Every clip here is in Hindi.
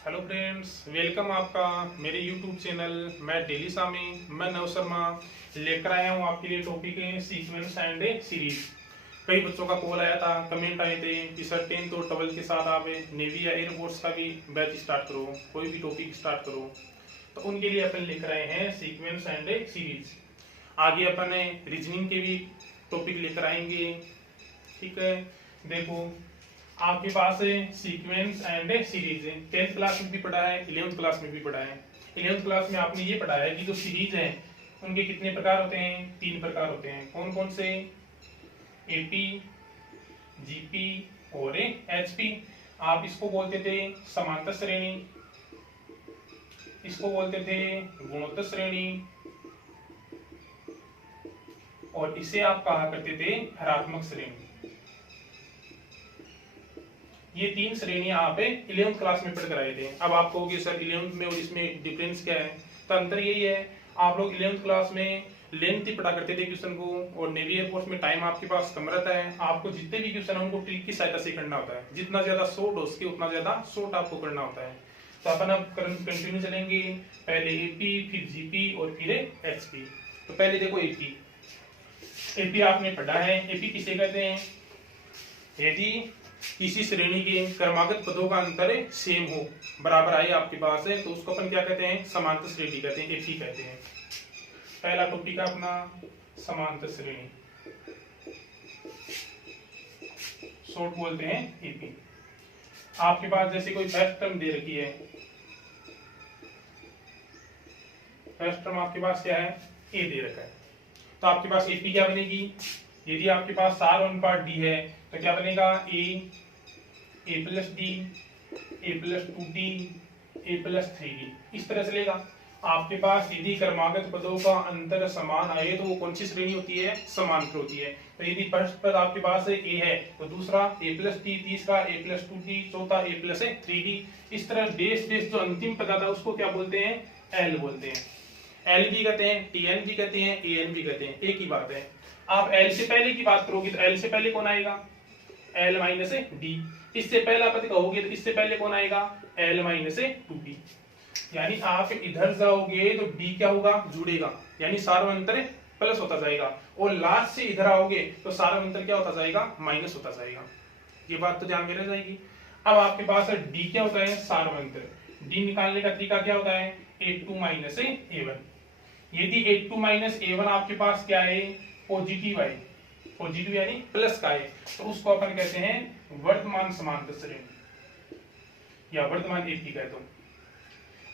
हेलो फ्रेंड्स, वेलकम आपका मेरे यूट्यूब चैनल। मैं डेली सामी, मैं नव शर्मा लेकर आया हूँ आपके लिए टॉपिक है सीक्वेंस एंड सीरीज। कई बच्चों का कॉल आया था, कमेंट आए थे कि सर 10th और 12th के साथ आप नेवी या एयरफोर्स का भी बैच स्टार्ट करो, कोई भी टॉपिक स्टार्ट करो। तो उनके लिए अपन लेकर आए हैं सीक्वेंस एंड सीरीज। आगे अपन रीजनिंग के भी टॉपिक लेकर आएंगे। ठीक है, देखो आपके पास है सीक्वेंस एंड सीरीज है। 10th क्लास में भी पढ़ा है, 11th क्लास में भी पढ़ा है। 11th क्लास में आपने ये पढ़ा है कि जो सीरीज है उनके कितने प्रकार होते हैं, 3 प्रकार होते हैं। कौन कौन से? एपी, जीपी और एचपी। आप इसको बोलते थे समांतर श्रेणी, इसको बोलते थे गुणोत्तर श्रेणी, और इसे आप कहा करते थे हरात्मक श्रेणी। ये 3 श्रेणियां आप 11th क्लास में पढ़ कर आए थे। अब आप कहोगे सर 11th में और इसमें डिफरेंस क्या है? तो अंतर यही है, आप लोग 11th क्लास में लेंथ ही पढ़ा करते थे क्वेश्चन को, और नेवी एयरफोर्स में टाइम आपके पास कम रहता है। आपको जितने भी क्वेश्चन है उनको ट्रिक की सहायता से करना होता है। जितना ज्यादा शॉर्ट हो सके उतना ज्यादा शॉर्ट आपको करना होता है। तो अपन अब कंटिन्यू चलेंगे, पहले एपी, फिर जीपी और फिर एचपी। तो पहले देखो एपी। एपी आपने पढ़ा है, एपी किसे कहते हैं? यदि किसी श्रेणी के क्रमागत पदों का अंतर सेम हो, बराबर आए आपके पास है, तो उसको अपन क्या कहते हैं? समांतर श्रेणी कहते हैं, एपी कहते हैं। पहला टॉपिक है अपना समांतर श्रेणी, शॉर्ट बोलते हैं एपी। आपके पास जैसे कोई फर्स्ट टर्म दे रखी है, फर्स्ट टर्म आपके पास क्या है? ए दे रखा है, तो आपके पास एपी क्या बनेगी? यदि आपके पास 4 अनुपात डी है तो क्या बनेगा? ए प्लस डी, ए प्लस 2डी, ए प्लस 3डी, इस तरह चलेगा। आपके पास यदि क्रमागत पदों का अंतर समान आए तो वो कौन सी श्रेणी होती है? समांतर होती है। तो यदि फर्स्ट पद आपके पास ए है तो दूसरा ए प्लस डी, तीसरा ए प्लस 2डी, चौथा ए प्लस 3डी। इस तरह डेश डेश जो अंतिम पद आता है उसको क्या बोलते हैं? एल बोलते हैं। एल भी कहते हैं, टीएन भी कहते हैं, एएन भी कहते हैं, एक ही बात है। आप एल से पहले की बात करोगे तो एल से पहले कौन आएगा? L minus D. इससे पहला पद कहोगे तो इससे पहले कौन आएगा? एल माइनस 2डी। यानी आप इधर जाओगे तो डी क्या होगा? जुड़ेगा, यानी सार्वंतर प्लस होता जाएगा, और लास्ट से इधर आओगे तो सार्वंतर क्या होता जाएगा? माइनस होता जाएगा। ये बात तो ध्यान में रह जाएगी। अब आपके पास डी क्या होता है? सार्वंतर। डी निकालने का तरीका क्या होता है? A2 minus A1। यदि A2 माइनस A1 आपके पास क्या है? पॉजिटिव है, पॉजिटिव यानी प्लस का है, तो उसको अपन कहते हैं वर्तमान समांतर श्रेणी या वर्तमान एपी कहते हो।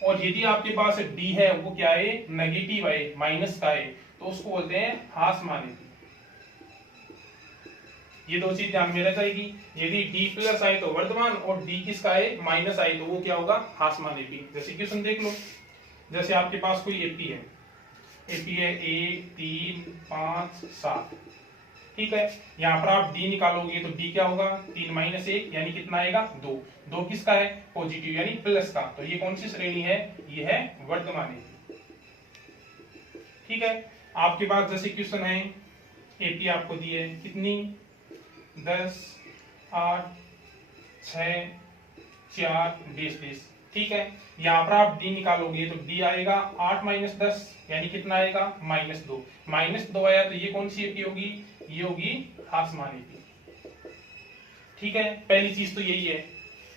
और यदि आपके पास डी है वो क्या है? नेगेटिव है, माइनस का है, तो उसको बोलते हैं ह्रासमान एपी। ये दो चीज ध्यान में रह जाएगी। यदि डी प्लस आए तो वर्तमान, और डी किसका है? माइनस आए तो वो क्या होगा? ह्रासमान एपी। जैसे क्वेश्चन देख लो, जैसे आपके पास कोई एपी है, एपी है 1, 3, 5, 7, ठीक है। यहाँ पर आप डी निकालोगे तो डी क्या होगा? 3 माइनस 1 यानी कितना आएगा? 2। 2 किसका है? पॉजिटिव यानी प्लस का। तो ये कौन सी श्रेणी है? ये है वर्तमान एपी। ठीक है। आपके पास जैसे क्वेश्चन है, एपी आपको दी है कितनी? 10, 8, 6, 4 डेश डेश, ठीक है। यहाँ पर आप डी निकालोगे तो डी आएगा 8 माइनस 10 यानी कितना आएगा? -2। -2 आया तो ये कौन सी एपी होगी? ये होगी ह्रासमान एपी। ठीक है, पहली चीज तो यही है,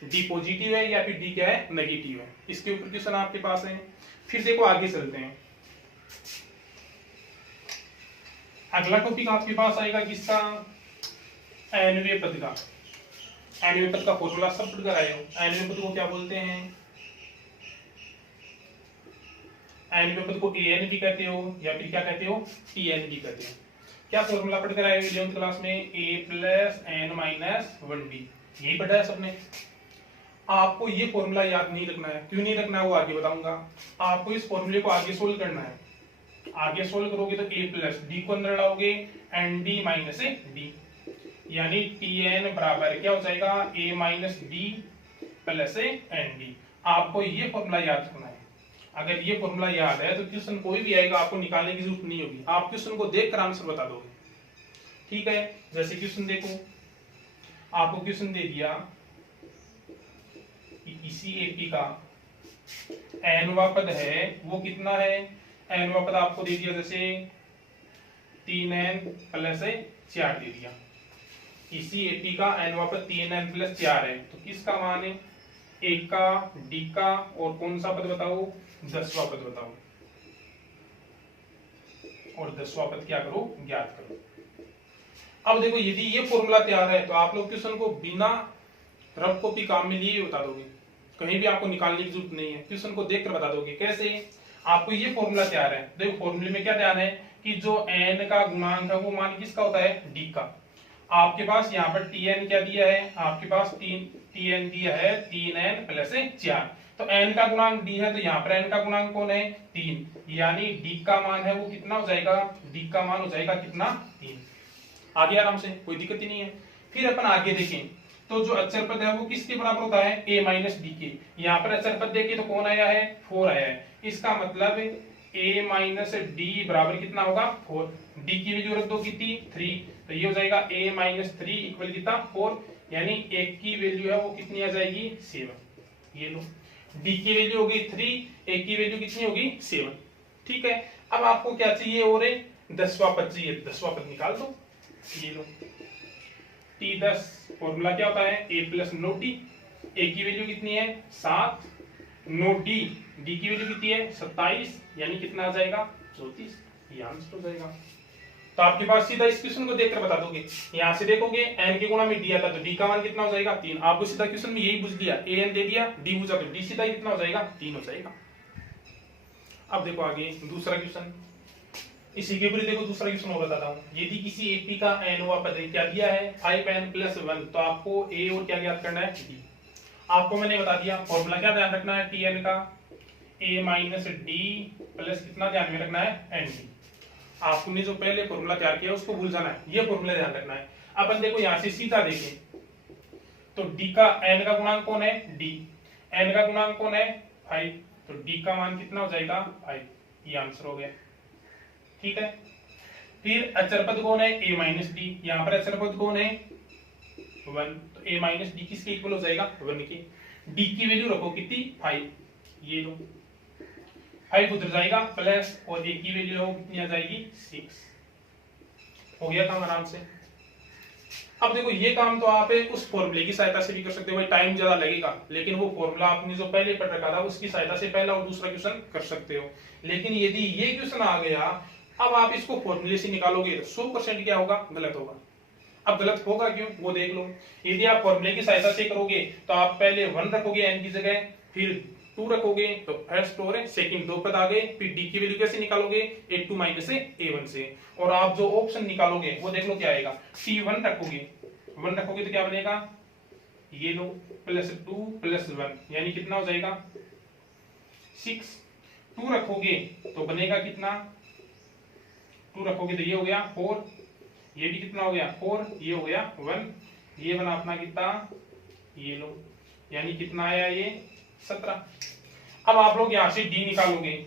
डी पॉजिटिव है या फिर डी क्या है? नेगेटिव है। इसके ऊपर क्वेश्चन आपके पास है। फिर देखो आगे चलते हैं। अगला टॉपिक आपके पास आएगा किसका? एनवे पद का। एनवे पद का फॉर्मूला सब पढ़कर आए हो। एनवे पद को क्या बोलते हैं? एनवे पद को एएन भी कहते हो या फिर क्या कहते हो? टीएन भी कहते हो। क्या फॉर्मूला पढ़कर आए हो 11th क्लास में? ए प्लस एन माइनस 1डी, यही पढ़ा है सबने। आपको ये फॉर्मूला याद नहीं रखना है। क्यों नहीं रखना है वो आगे बताऊंगा। आपको इस फॉर्मूले को आगे सोल्व करना है। आगे सोल्व करोगे तो ए प्लस डी को अंदर लाओगे, एन डी माइनस डी, यानी टीएन बराबर क्या हो जाएगा? A minus D plus N D. आपको ये फॉर्मूला याद रखना है। अगर ये फॉर्मूला याद है तो क्वेश्चन कोई भी आएगा आपको निकालने की जरूरत नहीं होगी, आप क्वेश्चन को देखकर आंसर बता दोगे। ठीक है, जैसे क्वेश्चन देखो, आपको क्वेश्चन दे दिया किसी एपी का nवा पद है वो कितना है, nवा पद आपको दे दिया जैसे 3n प्लस 4 दे दिया, किसी एपी का nवा पद 3n प्लस 4 है, तो किसका मान है, ए का, डी का, और कौन सा पद बताओ, 10वां पद बताओ, और 10वां पद क्या करो, ज्ञात करो। अब देखो यदि ये फॉर्मूला तैयार है तो आप लोग क्वेश्चन को बिना रफ कॉपी काम में लिए बता दोगे, कहीं भी आपको निकालने की जरूरत नहीं है, क्वेश्चन को देखकर बता दोगे। कैसे, आपको ये फॉर्मूला तैयार है, देखो फॉर्मूले में क्या ध्यान है कि जो n का गुणांक है वो मान किसका होता है, d का। आपके पास यहाँ पर tn क्या दिया है, आपके पास tn दिया है 3n प्लस 4, तो n का गुणांक d है, तो यहाँ पर n का गुणांक कौन है, 3, यानी d का मान है वो कितना हो जाएगा, d का मान हो जाएगा कितना, 3। आगे आराम से, कोई दिक्कत ही नहीं है। फिर अपन आगे देखें तो जो अचर पद है वो किसके बराबर होता है, a माइनस डी के। यहाँ पर अचर पद देखे तो कौन आया है, 4 आया है, इसका मतलब a माइनस डी बराबर कितना होगा, 4। d की वैल्यू रख दो कितनी, 3, तो ये हो जाएगा a माइनस 3 इक्वल कितना, 4, यानी एक की वैल्यू है वो कितनी आ जाएगी, 7। ये लो, d की वैल्यू होगी 3, a की वैल्यू कितनी होगी, 7। ठीक है, अब आपको क्या चाहिए, और 10वां पद चाहिए, 10वां पद निकाल दो। ये लो, T10 फॉर्मूला क्या होता है, a प्लस नो टी, a की वैल्यू कितनी है, 7, नो डी, डी की वैल्यू कितनी है, 27, यानी कितना आ जाएगा, 34, ये आंसर हो जाएगा। तो आपके पास सीधा इस क्वेश्चन को देखकर बता दोगे, यहाँ से देखोगे n के गुणा में d आता तो d का मान कितना हो जाएगा, 3। आपको सीधा क्वेश्चन में यही बुझ लिया, an दे दिया, d बुझा तो d सीधा कितना हो जाएगा, 3 हो जाएगा। अब देखो आगे दूसरा क्वेश्चन, इसी के ऊपर देखो दूसरा क्वेश्चन और बताता हूँ। यदि किसी एपी का nवा पद क्या दिया है, 5n प्लस 1, तो आपको a और क्या ज्ञात करना है, d। आपको मैंने बता दिया फॉर्मूला क्या ध्यान रखना है, tn का a माइनस डी प्लस कितना ध्यान में रखना है, nd। आपने जो पहले फॉर्मूला तैयार किया उसको भूल जाना है, ये फॉर्मूला ध्यान रखना है। अपन देखो यहाँ से सीधा देखें तो d का n का गुणांक कौन है, d, n का गुणांक कौन है, 5, तो d का मान कितना हो जाएगा, 5, ये आंसर हो गया। ठीक है, फिर अचर पद कौन है, a माइनस डी, यहाँ पर अचर पद कौन है, 1, तो a माइनस डी किसके इक्वल हो जाएगा, 1 के। d की वैल्यू रखो कितनी, 5, ये लो 5 उधर जाएगा प्लस, और a की वैल्यू कितनी आ जाएगी, 6। हो गया काम आराम से। अब देखो ये काम तो आप उस फॉर्मूले की सहायता से भी कर सकते हो, भाई टाइम ज्यादा लगेगा, लेकिन वो फॉर्मूला आपने जो पहले पढ़ रखा था उसकी सहायता से पहला और दूसरा क्वेश्चन कर सकते हो। लेकिन यदि ये क्वेश्चन आ गया, अब आप इसको फॉर्मूले से निकालोगे 100% क्या होगा, गलत होगा। अब गलत होगा क्यों, वो देख लो। यदि आप फॉर्मूले की सहायता से करोगे तो आप पहले 1 रखोगे n की जगह, फिर 2 रखोगे तो फर्स्ट और सेकंड 2 पद आ गए, फिर d की वैल्यू कैसे निकालोगे, a2 माइनस a1 से। और आप जो ऑप्शन निकालोगे वो देख लो क्या आएगा, t1 रखोगे, 1 रखोगे तो क्या बनेगा, ये लो प्लस 2 प्लस 1, यानी कितना हो जाएगा, 6। 2 रखोगे तो बनेगा कितना, 2 रखोगे तो ये हो गया 4, ये भी कितना हो गया 4, ये हो गया 1, ये बना अपना कितना, ये लो, यानी कितना आया ये 17। अब आप लोग यहाँ से d निकालोगे,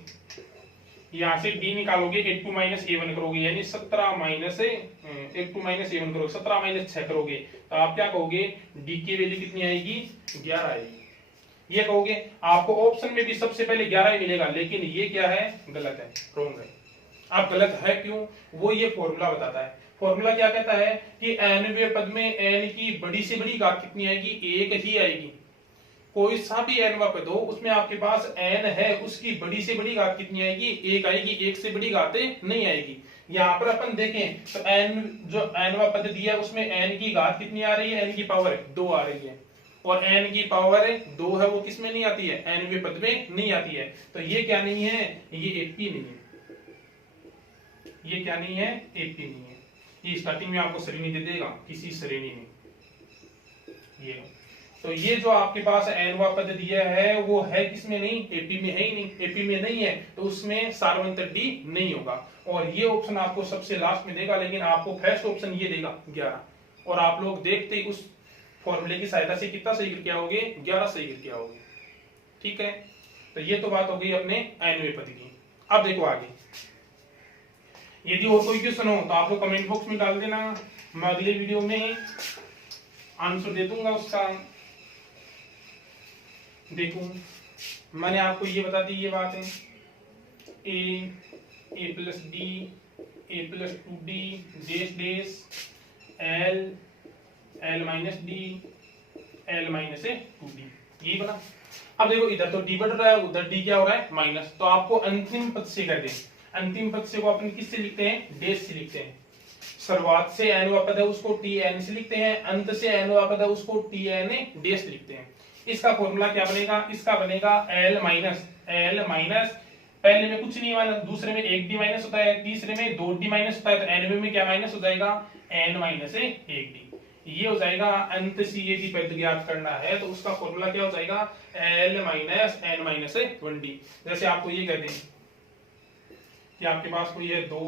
यहाँ से d निकालोगे, a2 माइनस a1 करोगे, यानी 17 माइनस a2 माइनस a1 करोगे, 17 माइनस 6 करोगे, तो आप क्या कहोगे, d की वैल्यू कितनी आएगी, 11 आएगी। ये कहोगे, आपको ऑप्शन में भी सबसे पहले 11 ही मिलेगा, लेकिन ये क्या है, गलत है, रॉन्ग है। आप गलत है क्यों, वो ये फॉर्मूला बताता है। फॉर्मूला क्या कहता है कि nवें पद में n की बड़ी से बड़ी घात कितनी आएगी, 1 ही आएगी। कोई सा भी nवा पद हो उसमें आपके पास n है, उसकी बड़ी से बड़ी घात कितनी आएगी, 1 आएगी, 1 से बड़ी घातें नहीं आएगी। यहाँ पर अपन देखें तो n जो nवा पद दिया उसमें n की घात कितनी आ रही है, n की पावर 2 आ रही है, और n की पावर 2 है वो किसमें नहीं आती है, nवें पद में नहीं आती है। तो ये क्या नहीं है, ये एपी नहीं है, ये क्या नहीं है, एपी नहीं है। ये स्टार्टिंग में आपको श्रेणी दे देगा किसी श्रेणी में, ये तो ये जो आपके पास nवा पद दिया है वो है किसमें नहीं, एपी में है ही नहीं। एपी में नहीं है तो उसमें सार्वत्रिक डी नहीं होगा, और ये ऑप्शन आपको सबसे लास्ट में देगा, लेकिन आपको फर्स्ट ऑप्शन ये देगा 11, और आप लोग देखते ही उस फॉर्मूले की सहायता से कितना सही करके आओगे, 11 सही करके आओगे। ठीक है, तो ये तो बात हो गई अपने nवें पद की। अब देखो आगे, यदि और कोई क्वेश्चन हो तो आप लोग कमेंट बॉक्स में डाल देना, मैं अगले वीडियो में आंसर दे दूंगा उसका। देखो मैंने आपको ये बता दी ये बात है, A plus D A plus 2d dash dash L minus D L minus 2d, यही बना। अब देखो इधर तो डी बढ़ रहा है, उधर डी क्या हो रहा है माइनस, तो आपको अंतिम पद से कर दें। अंतिम पद से को अपन किससे लिखते हैं, डेश से लिखते हैं। शुरुआत से एन हुआ पद है उसको टी एन से लिखते हैं, अंत से एन हुआ पद है उसको टी एन डेश लिखते हैं। इसका फॉर्मूला क्या बनेगा, इसका बनेगा एल माइनस पहले में कुछ नहीं माइनस, दूसरे में एक डी माइनस होता है, तीसरे में 2d माइनस होता है, तो एन में क्या माइनस हो जाएगा, एन माइनस 1d। ये हो जाएगा अंत से यदि पद ज्ञात करना है तो उसका फॉर्मूला क्या हो जाएगा, L minus N minus 1d। जैसे आपको ये कह दें कि आपके पास कोई है 2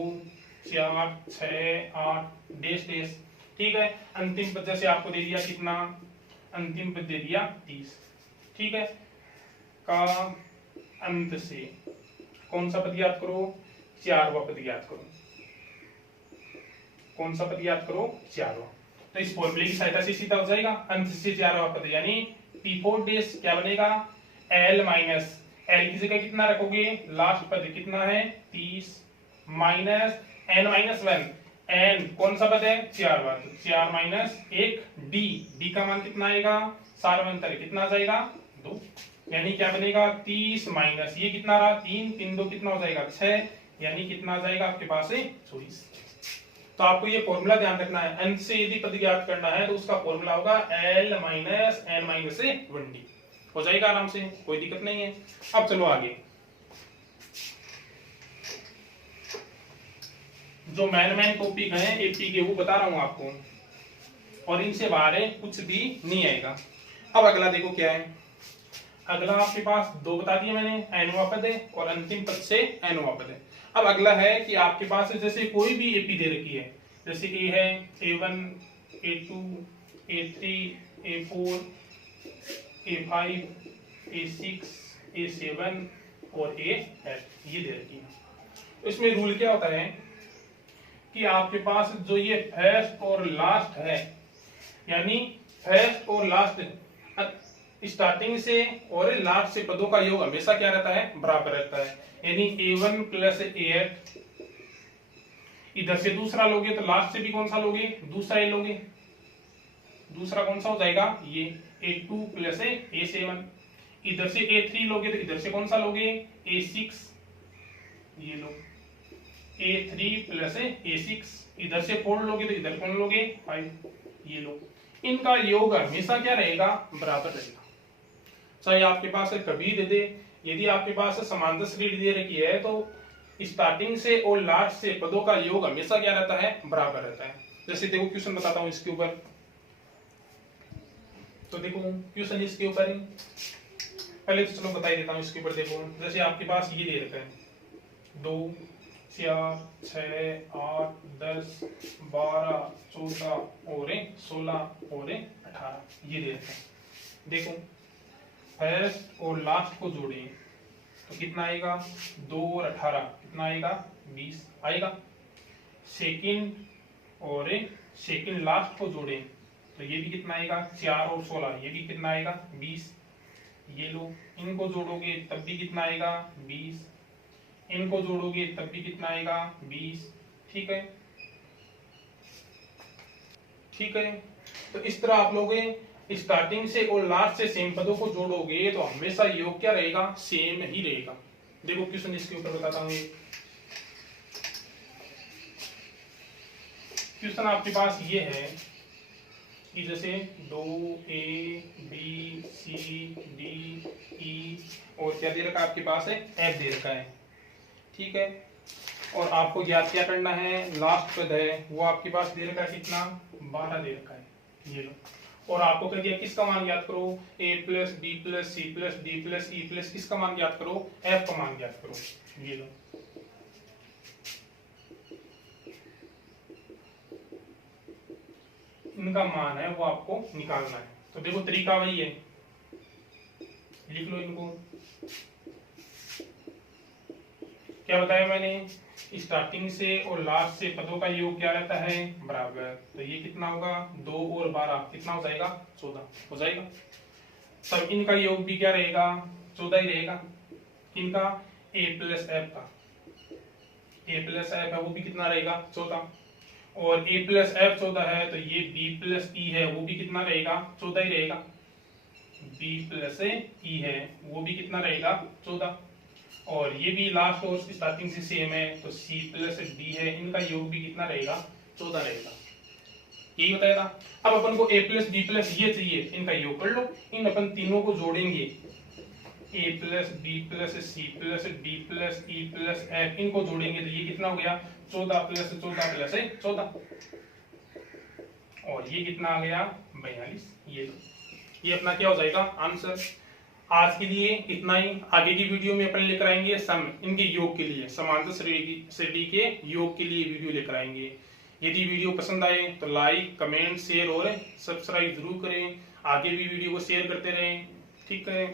4 6 8 डेश डेश, ठीक है। अंतिम पद जैसे आपको दे दिया कितना, अंतिम पद दे दिया 30, ठीक है। का अंत से कौन सा पद ज्ञात करो, 4वां पद ज्ञात करो। कौन सा पद ज्ञात करो, 4वां। तो इस फॉर्मूले की सहायता से सीधा हो जाएगा, अंत से 4वां पद यानी T4 डेश क्या बनेगा, L माइनस L की जगह कितना रखोगे, लास्ट पद कितना है 30 माइनस N माइनस 1, N कौन सा पद है 4वां, 4 माइनस 1 D का मान कितना आएगा, सार्वंतर कितना आ जाएगा 2, यानी क्या बनेगा 30 माइनस ये कितना रहा 3 3 2 कितना हो जाएगा 6, यानी कितना आ जाएगा आपके पास है 24। तो आपको ये फॉर्मूला ध्यान रखना है, अंत से यदि पद ज्ञात करना है तो उसका फॉर्मूला होगा L minus N minus 1d, हो जाएगा आराम से, कोई दिक्कत नहीं है। अब चलो आगे, जो मैन टॉपिक है एपी के वो बता रहा हूं आपको, और इनसे बाहर है कुछ भी नहीं आएगा। अब अगला देखो क्या है, अगला आपके पास 2 बता दिए मैंने, एनवा पद है और अंतिम पद से एनवा पद है। अब अगला है कि आपके पास जैसे कोई भी एपी दे रखी है, जैसे ए है A1 A2 A3 A4 A5 A6 A7 और A8 ये दे रखी है। तो इसमें रूल क्या होता है कि आपके पास जो ये फर्स्ट और लास्ट है, यानी फर्स्ट और लास्ट स्टार्टिंग से और लास्ट से पदों का योग हमेशा क्या रहता है, बराबर रहता है। यानी A1 प्लस A8, इधर से दूसरा लोगे तो लास्ट से भी कौन सा लोगे, दूसरा ही लोगे, दूसरा कौन सा हो जाएगा ये A2 प्लस A7, इधर से A3 लोगे तो इधर से कौन सा लोगे A6, ये लो A3 प्लस A6, इधर से 4 लोगे तो इधर कौन लोगे 5, ये लो। इनका योग हमेशा क्या रहेगा, बराबर रहेगा, चाहे आपके पास कभी दे दे। यदि आपके पास समांतर श्रेणी दे रखी है तो स्टार्टिंग से और लास्ट से पदों का योग हमेशा क्या रहता है, बराबर रहता है। जैसे देखो क्वेश्चन बताता हूं इसके ऊपर, तो देखो क्वेश्चन इसके ऊपर ही पहले तो चलो बता ही देता हूं इसके ऊपर। देखो जैसे आपके पास ये दे रखा है 2 4 6 8 10 12 14 और 16 और 18 ये दे रखा है। देखो फर्स्ट और लास्ट को जोड़ें तो कितना आएगा 2 और 18 कितना आएगा 20 आएगा। सेकंड लास्ट को जोड़ें तो ये भी कितना आएगा 4 और 16 ये भी कितना आएगा 20, ये लो। इनको जोड़ोगे तब भी कितना आएगा 20, इनको जोड़ोगे तब भी कितना आएगा 20, ठीक है ठीक है। तो इस तरह आप लोग स्टार्टिंग से और लास्ट से सेम पदों को जोड़ोगे तो हमेशा योग क्या रहेगा, सेम ही रहेगा। देखो क्वेश्चन इसके ऊपर बताता हूं। क्वेश्चन आपके पास ये है कि जैसे 2A B C D E और क्या दे रखा है आपके पास है F दे रखा है, ठीक है। और आपको ज्ञात क्या करना है, लास्ट पद है वो आपके पास दे रखा है कितना 12 दे रखा है, ये लो। और आपको कह दिया किसका मान ज्ञात करो, A plus B plus C plus D plus E plus किसका मान ज्ञात करो, F का मान ज्ञात करो, ये लो। इनका मान है वो आपको निकालना है। तो देखो तरीका वही है, लिख लो इनको। क्या बताया मैंने, स्टार्टिंग से और लास्ट से पदों का योग क्या रहता है, बराबर। तो ये कितना होगा 2 और 12 कितना हो जाएगा 14 हो जाएगा। तब इनका योग भी क्या रहेगा, 14 ही रहेगा। इनका a प्लस एफ का a प्लस एफ है वो भी कितना रहेगा, 14। और a प्लस एफ 14 है तो ये b प्लस ई है वो भी कितना रहेगा, 14 ही रहेगा। b प्लस ई है वो भी कितना रहेगा, 14। और ये भी लास्ट और स्टार्टिंग से सेम है तो c प्लस डी है, इनका योग भी कितना रहेगा, 14 रहेगा। यही बताया था। अब अपन को a प्लस b प्लस ये चाहिए, इनका योग कर लो। इन अपन तीनों को जोड़ेंगे, a plus B plus C plus D plus E plus F, इनको जोड़ेंगे तो ये कितना हो गया, 14 प्लस 14 प्लस 14। और ये कितना आ गया, 42। ये अपना क्या हो जाएगा, आंसर। आज के लिए इतना ही। आगे की वीडियो में अपन लेकर आएंगे सम इनके योग के लिए, समांतर श्रेणी के योग के लिए वीडियो लेकर आएंगे। यदि वीडियो पसंद आए तो लाइक, कमेंट, शेयर और सब्सक्राइब जरूर करें। आगे भी वीडियो को शेयर करते रहें। ठीक है।